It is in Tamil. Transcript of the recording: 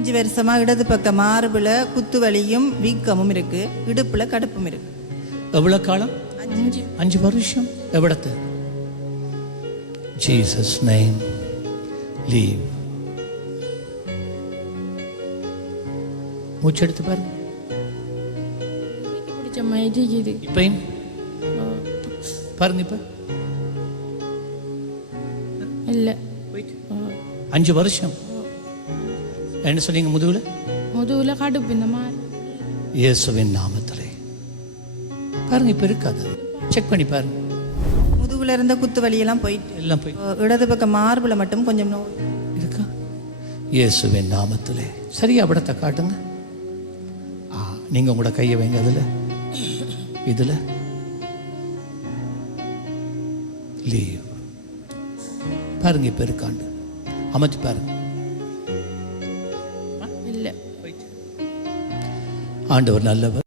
5 வருஷமா இடது பக்க மார்புல குத்து வலியும் வீக்கமும் இருக்கு, இடுப்புல கடுப்பும் இருக்கு. எவ்வளவு காலம்? 5 வருஷம். எவ்வளவு? Jesus name leave. மூச்செடுத்து பாருங்க. பிடிச்ச மாதிரி இது இப்பயும் பாருங்க. இப்ப இல்ல 5 வருஷம். என்ன சொன்னீங்க? முதுகுல கடுப்பு இந்த மாதிரி. இயேசுவின் நாமத்திலே பாருங்க. இப்ப இருக்காது. செக் பண்ணி பாருங்க. முதுகுல இருந்த குத்து வலியெல்லாம் போயிட்டு எல்லாம் போய் இடது பக்க மார்புல மட்டும் கொஞ்சம் நோய் இருக்கா? இயேசுவின் நாமத்திலே சரியா படத்தை காட்டுங்க. நீங்க உங்களோட கையை வைங்க. அதுல இதுல லீவ் பாருங்க. இப்ப இருக்காண்டு அமைச்சு பாருங்க. இல்ல ஆண்டவர் நல்லவர்.